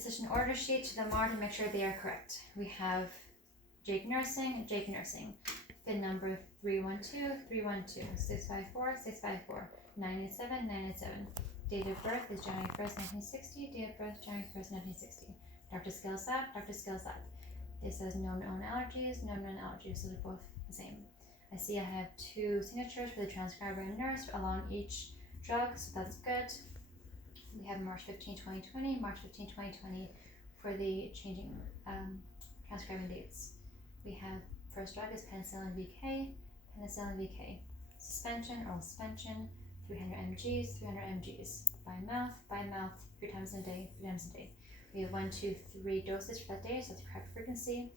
physician order sheet to the MAR to make sure they are correct. We have Jake Nursing, FIN number 312, 654, 987, 987. Date of birth is January 1st, 1960. Date of birth, January 1st, 1960. Dr. Skills Lab. This says no known allergies, so they're both the same. I see I have 2 signatures for the transcriber and nurse along each drug, so that's good. We have March 15, 2020, March 15, 2020 for the changing transcribing dates. We have first drug is penicillin VK, suspension, oral suspension, 300 mgs, by mouth, 3 times a day. We have 1, 2, 3 doses for that day, so that's the correct frequency.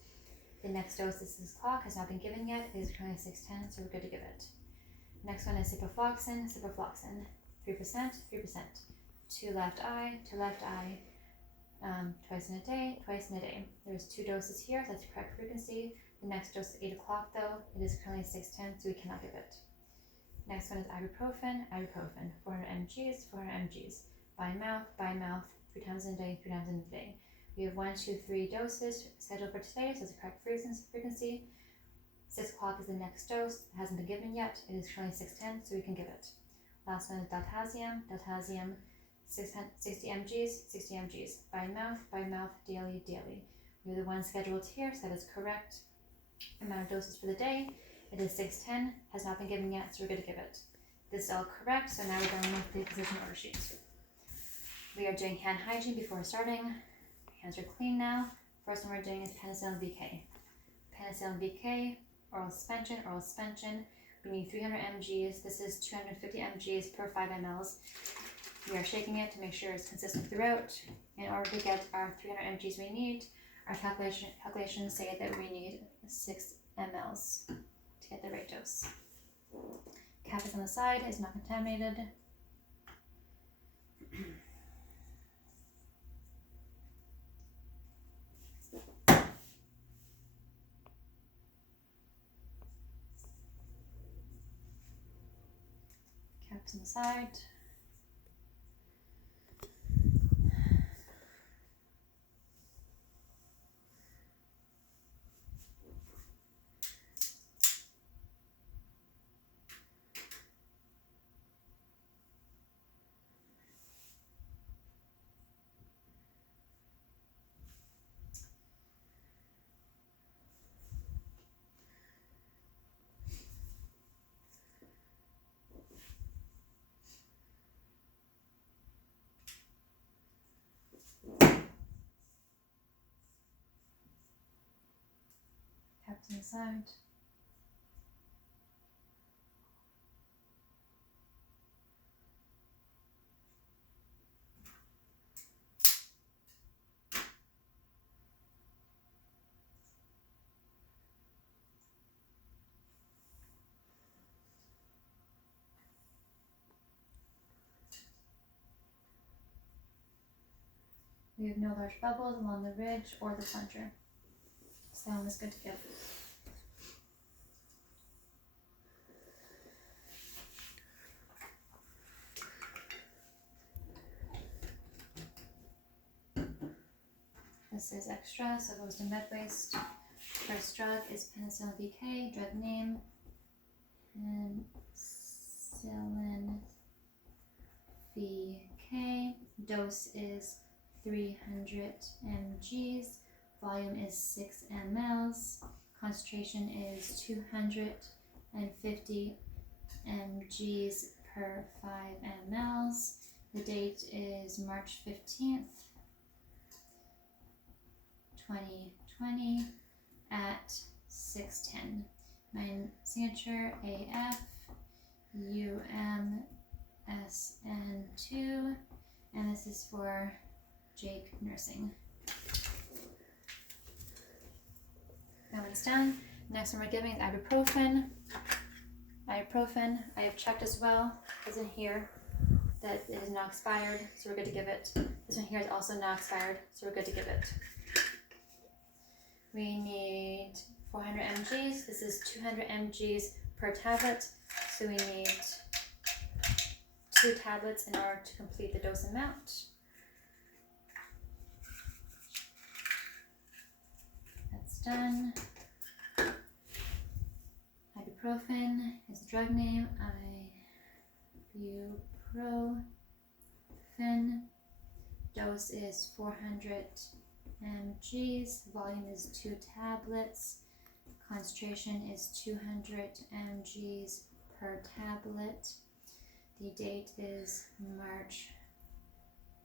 The next dose is 6 o'clock, has not been given yet. It is currently 6:10, so we're good to give it. Next one is ciprofloxacin, 3%. To left eye, twice in a day. There's 2 doses here, so that's the correct frequency. The next dose is 8 o'clock though. It is currently 6:10, so we cannot give it. Next one is ibuprofen, 400 mgs, by mouth, 3 times in a day. We have 1, 2, 3 doses scheduled for today, so that's the correct frequency. 6 o'clock is the next dose. It hasn't been given yet. It is currently 6:10, so we can give it. Last one is daltasium, 60 mgs, by mouth, daily. We have the one scheduled here, so that is correct. Amount of doses for the day. It is 6:10, has not been given yet, so we're good to give it. This is all correct, so now we're going with the physician order sheet. We are doing hand hygiene before starting. Hands are clean now. First one we're doing is penicillin VK, oral suspension. We need 300 mgs. This is 250 mgs per 5 mLs. We are shaking it to make sure it's consistent throughout. In order to get our 300 mgs we need, our calculations say that we need 6 mLs to get the right dose. Cap is on the side, is not contaminated. Caps on the side. Caps on the side. We have no large bubbles along the ridge or the plunger. So that one is good to give. This is extra, so it goes to med waste. First drug is penicillin VK, drug name, penicillin VK. Dose is 300 mgs. Volume is 6 mLs. Concentration is 250 mgs per 5 mLs. The date is March 15th. 2020 at 6:10. My signature AF UMSN2, and this is for Jake Nursing. That one's done. Next one we're giving is ibuprofen. I have checked as well. It's in here that it is not expired, so we're good to give it. This one here is also not expired, so we're good to give it. We need 400 mgs. This is 200 mgs per tablet, so we need 2 tablets in order to complete the dose amount. done. Ibuprofen is the drug name. Ibuprofen. Dose is 400 mgs. Volume is 2 tablets. Concentration is 200 mgs per tablet. The date is March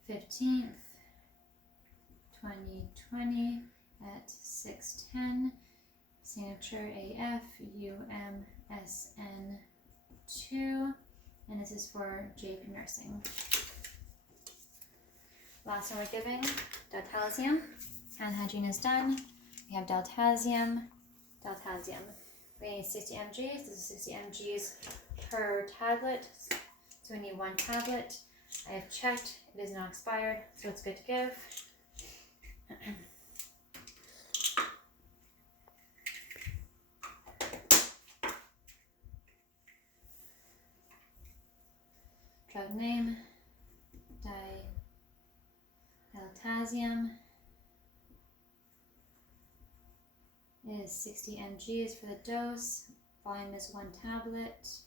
15th, 2020 at 6:10. Signature AF UMSN2, and this is for Jake Nursing. Last one we're giving, diltiazem. Hand hygiene is done. We have diltiazem. We need 60 mgs. This is 60 mgs per tablet. So we need 1 tablet. I have checked. It is not expired, so it's good to give. Drug name, diltiazem, is 60 mgs for the dose. Volume is 1 tablet.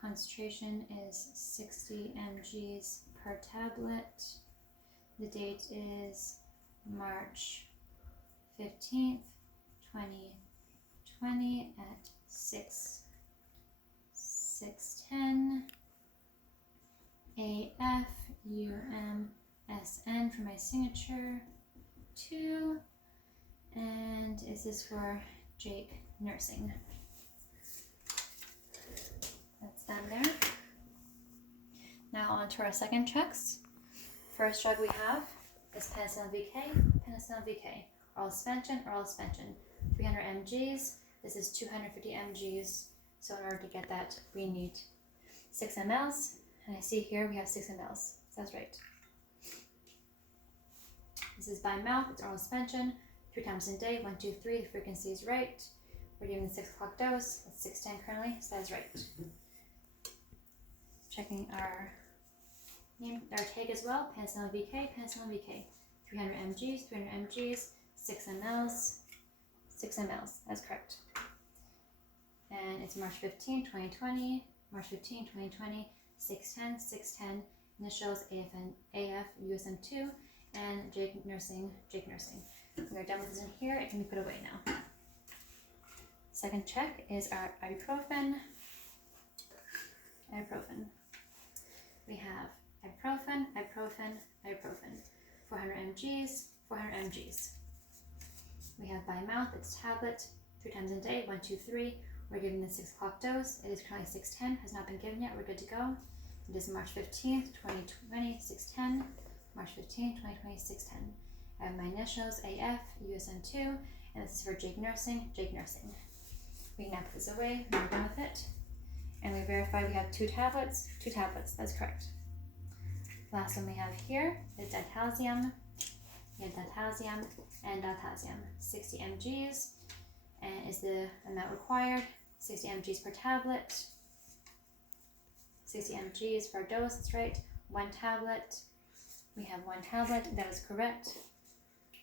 Concentration is 60 mgs per tablet. The date is March 15th, 2020 at 6:10. AF UMSN for my signature 2, and this is for Jake Nursing. That's done there. Now on to our second checks. First drug we have is penicillin VK, oral suspension, 300 mgs. This is 250 mgs, so in order to get that, we need 6 mLs. And I see here we have 6 mLs. So that's right. This is by mouth. It's oral suspension. 3 times a day. 1, 2, 3. The frequency is right. We're giving the 6 o'clock dose. It's 6:10 currently. So that's right. Checking our name, our tag as well. Penicillin VK. 300 mgs. 6 mLs. 6 mLs. That's correct. And it's March 15, 2020. 6:10, initials AF USM2, and Jake Nursing. We are done with this in here. It can be put away now. Second check is our ibuprofen. We have ibuprofen. 400 mgs. We have by mouth. It's tablet. 3 times a day. 1, 2, 3. We're giving the 6 o'clock dose. It is currently 6:10, has not been given yet. We're good to go. It is March 15th, 2020, 6:10. March 15th, 2020, 6:10. I have my initials, AF, USM2, and this is for Jake Nursing. We can now put this away. We're done with it. And we verify we have 2 tablets. That's correct. Last one we have here is diltiazem. We have diltiazem. 60 mgs. And is the amount required. 60 mgs per tablet. 60 mgs for our dose, that's right. 1 tablet. We have 1 tablet, that is correct.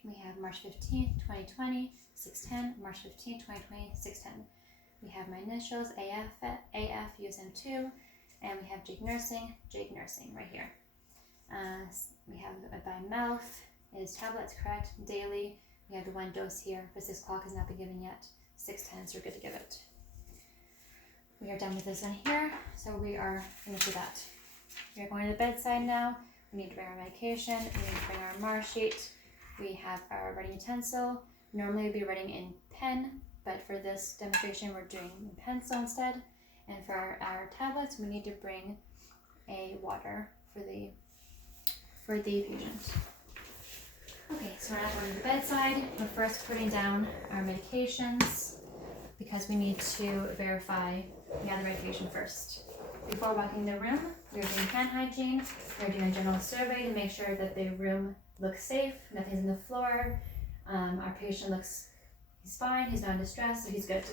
We have March 15th, 2020, 6:10. March 15th, 2020, 6:10. We have my initials, AF USM2, and we have Jake Nursing right here. We have by mouth, it is tablets, correct. Daily, we have the 1 dose here, but 6 o'clock has not been given yet. 6:10, so we're good to give it. We are done with this one here, so we are finished with that. We are going to the bedside now. We need to bring our medication. We need to bring our MAR sheet. We have our writing utensil. Normally we'd be writing in pen, but for this demonstration we're doing in pencil instead. And for our tablets, we need to bring a water for the patient. Okay, so we're now going to the bedside. We're first putting down our medications because we need to verify we have the medication first. Before walking the room, we are doing hand hygiene. We are doing a general survey to make sure that the room looks safe, nothing's on the floor. Our patient he's fine, he's not in distress, so he's good.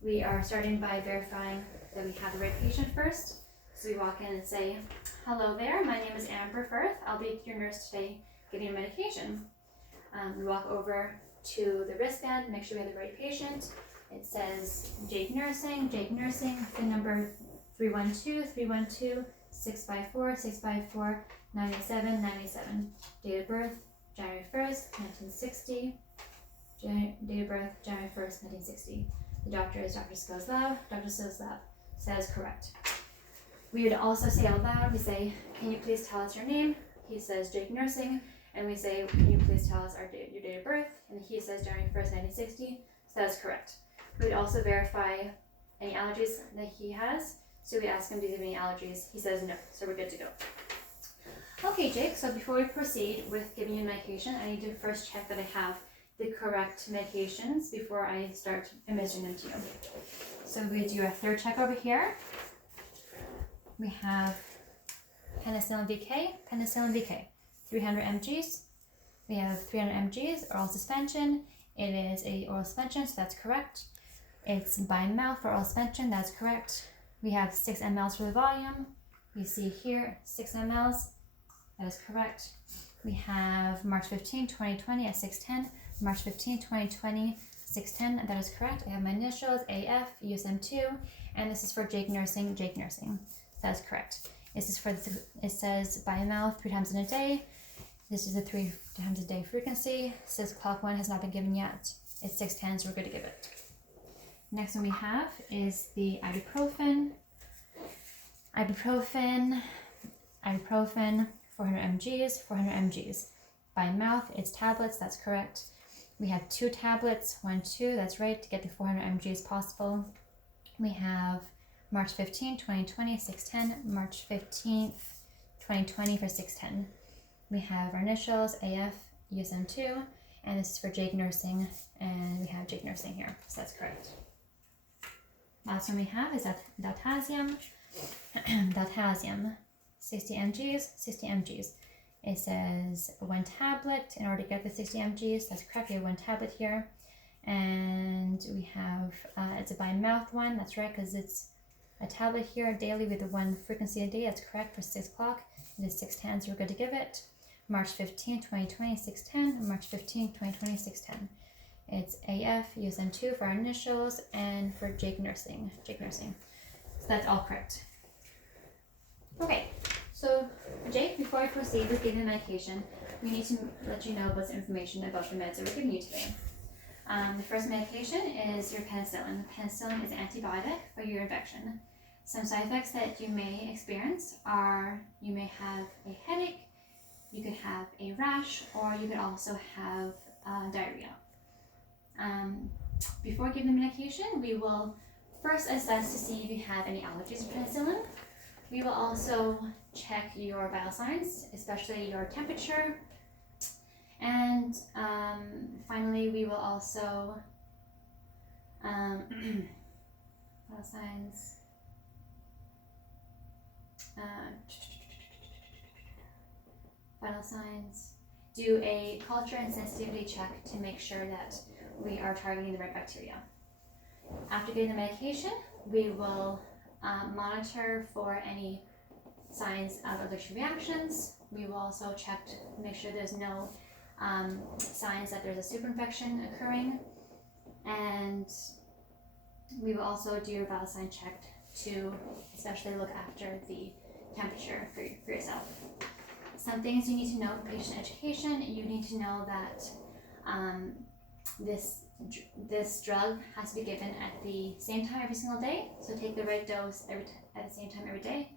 We are starting by verifying that we have the right patient first. So we walk in and say, "Hello there, my name is Amber Firth. I'll be your nurse today giving you medication." We walk over to the wristband, make sure we have the right patient. It says Jake Nursing, phone number 312-654-654, 9797. Date of birth, January 1st, 1960. Date of birth, January 1st, 1960. The doctor is Dr. Skoslav. Dr. Skoslav says correct. We would also say out loud, we say, can you please tell us your name? He says Jake Nursing. And we say, can you please tell us your date of birth? And he says January 1st, 1960. So that is correct. We'd also verify any allergies that he has. So we ask him, do you have any allergies? He says no, so we're good to go. Okay, Jake, so before we proceed with giving you medication, I need to first check that I have the correct medications before I start administering them to you. So we do a third check over here. We have penicillin VK, 300 mgs. We have 300 mgs, oral suspension. It is a oral suspension, so that's correct. It's by mouth for oral suspension, that's correct. We have 6 mLs for the volume. We see here 6 mLs, that is correct. We have March 15, 2020 at 6:10. March 15, 2020, 6:10, that is correct. I have my initials, AF, USM2, and this is for Jake Nursing, that is correct. This is for it says by mouth 3 times in a day. This is a 3 times a day frequency. It says clock 1 has not been given yet. It's 6:10, so we're good to give it. Next one we have is the ibuprofen. Ibuprofen, 400 mgs. By mouth, it's tablets, that's correct. We have 2 tablets, 1, 2, that's right, to get the 400 mgs possible. We have March 15, 2020, 6:10, March 15th, 2020 for 6:10. We have our initials, AF, USM2, and this is for Jake Nursing, and we have Jake Nursing here, so that's correct. Last one we have is Daltasium. Daltasium, 60 mgs. It says 1 tablet in order to get the 60 mgs. That's correct. We have 1 tablet here. And we have, it's a by mouth one. That's right, because it's a tablet here daily with the 1 frequency a day. That's correct for 6 o'clock. It is 6:10, so we're good to give it. March 15, 2020, 6:10. March 15, 2020, 6:10. It's AF, USM2 for our initials, and for Jake Nursing. So that's all correct. Okay, so Jake, before I proceed with giving the medication, we need to let you know about some information about the meds that we're giving you today. The first medication is your penicillin. Penicillin is an antibiotic for your infection. Some side effects that you may experience are you may have a headache, you could have a rash, or you could also have diarrhea. Before giving the medication, we will first assess to see if you have any allergies to penicillin. We will also check your vital signs, especially your temperature. And finally, we will also vital signs. Vital signs. Do a culture and sensitivity check to make sure that we are targeting the right bacteria. After getting the medication, we will monitor for any signs of allergic reactions. We will also check to make sure there's no signs that there's a superinfection occurring, and we will also do a vital sign check to especially look after the temperature for yourself. Some things you need to know for patient education. You need to know that this drug has to be given at the same time every single day, so take the right dose at the same time every day.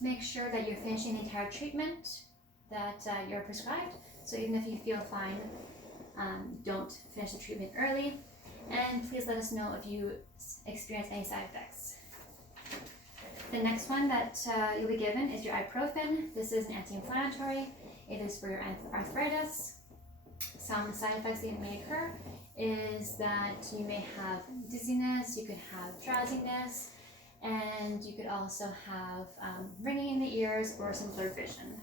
Make sure that you're finishing the entire treatment that you're prescribed, so even if you feel fine, don't finish the treatment early, and please let us know if you experience any side effects. The next one that you'll be given is your ibuprofen. This is an anti-inflammatory. It is for your arthritis. Some side effects that may occur is that you may have dizziness, you could have drowsiness, and you could also have ringing in the ears or some blurred vision.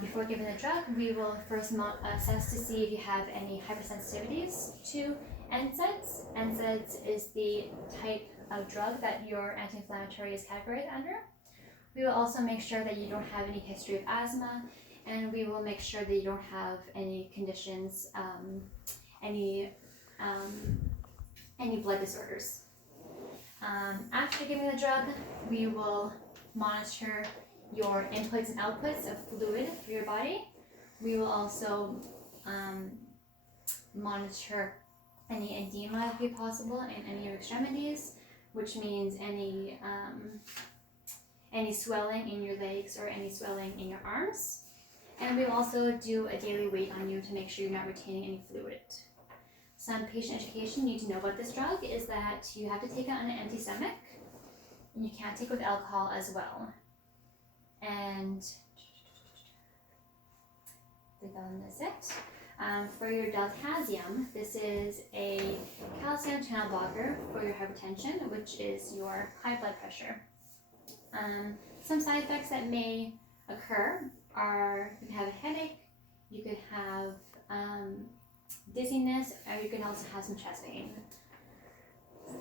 Before giving the drug, we will first assess to see if you have any hypersensitivities to NSAIDs. NSAIDs is the type of drug that your anti-inflammatory is categorized under. We will also make sure that you don't have any history of asthma, and we will make sure that you don't have any conditions, any blood disorders. After giving the drug, we will monitor your inputs and outputs of fluid through your body. We will also monitor any edema if be possible in any of your extremities, which means any swelling in your legs or any swelling in your arms. And we'll also do a daily weight on you to make sure you're not retaining any fluid. Some patient education you need to know about this drug is that you have to take it on an empty stomach, and you can't take it with alcohol as well. And I think that is it. For your diltiazem, this is a calcium channel blocker for your hypertension, which is your high blood pressure. Some side effects that may occur are you can have a headache, you could have dizziness, or you can also have some chest pain.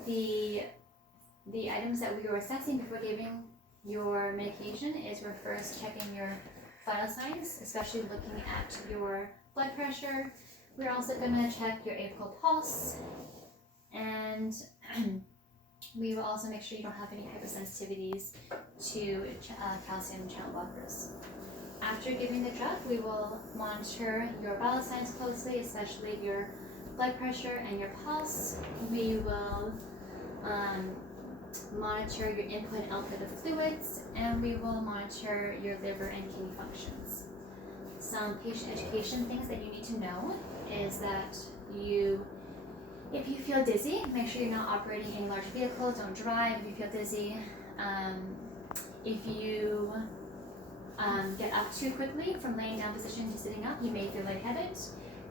The items that we were assessing before giving your medication is we're first checking your vital signs, especially looking at your blood pressure. We're also going to check your apical pulse, and we will also make sure you don't have any hypersensitivities to calcium channel blockers. After giving the drug, we will monitor your vital signs closely, especially your blood pressure and your pulse. We will monitor your input and output of fluids, and we will monitor your liver and kidney functions. Some patient education things that you need to know is that if you feel dizzy, make sure you're not operating any large vehicles, don't drive if you feel dizzy. If you get up too quickly from laying down position to sitting up, you may feel lightheaded.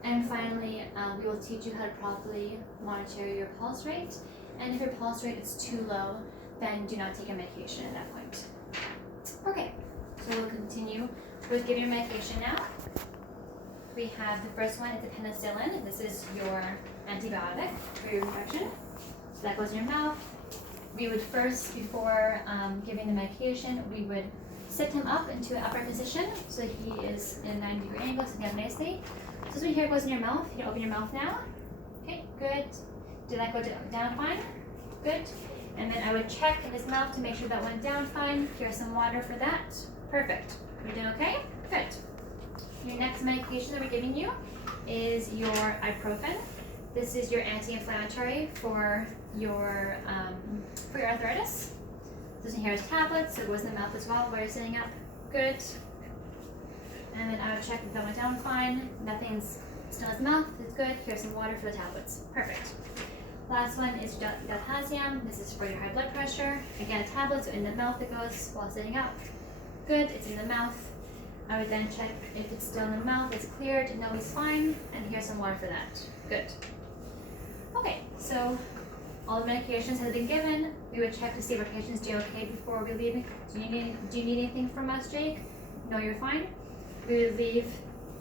And finally, we will teach you how to properly monitor your pulse rate. And if your pulse rate is too low, then do not take your medication at that point. Okay, so we'll continue with giving your medication now. We have the first one is the penicillin. This is your antibiotic for your infection. So that goes in your mouth. We would first, before giving the medication, we would sit him up into an upright position so he is in a 90-degree angle, sitting up nicely. So this one here goes in your mouth. You can open your mouth now. Okay, good. Did that go down fine? Good. And then I would check in his mouth to make sure that went down fine. Here's some water for that. Perfect. You're doing okay? Good. Your next medication that we're giving you is your ibuprofen. This is your anti-inflammatory for your arthritis. This one here is tablets, so it goes in the mouth as well while you're sitting up. Good. And then I would check if that went down fine. Nothing's still in his mouth. It's good. Here's some water for the tablets. Perfect. Last one is diltiazem. This is for your high blood pressure. Again, tablets are in the mouth. It goes while sitting up. Good. It's in the mouth. I would then check if it's still in the mouth. It's cleared. No, he's fine. And here's some water for that. Good. Okay, so all the medications have been given. We would check to see if our patient's doing okay before we leave. Do you need anything from us, Jake? No, you're fine. We would leave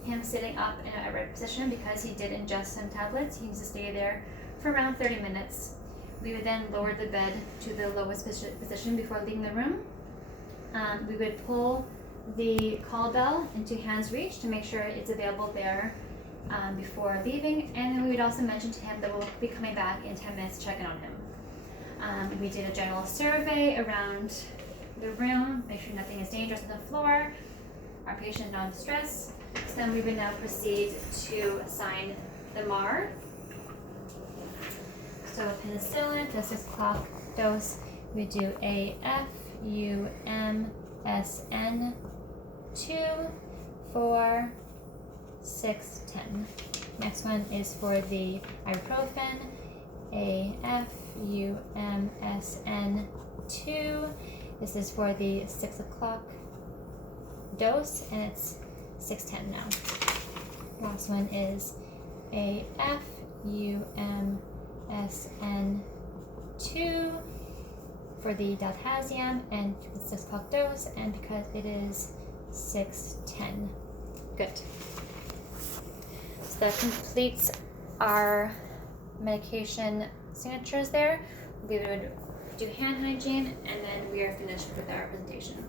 him sitting up in a upright position because he did ingest some tablets. He needs to stay there for around 30 minutes. We would then lower the bed to the lowest position before leaving the room. We would pull the call bell into hand's reach to make sure it's available there before leaving. And then we would also mention to him that we'll be coming back in 10 minutes to check in on him. We did a general survey around the room, make sure nothing is dangerous on the floor, our patient is not in distress. So then we would now proceed to assign the MAR. So penicillin, the 6 o'clock dose, we do AF, UM, SN, 2, 4, 6, 10. Next one is for the ibuprofen, AF, UM, SN, 2. This is for the 6 o'clock dose, and it's 6:10 now. Last one is AF, UM, SN, 2 for the diltiazem and the 6 o'clock dose, and because it is 6:10. Good. So that completes our medication signatures there. We would do hand hygiene, and then we are finished with our presentation.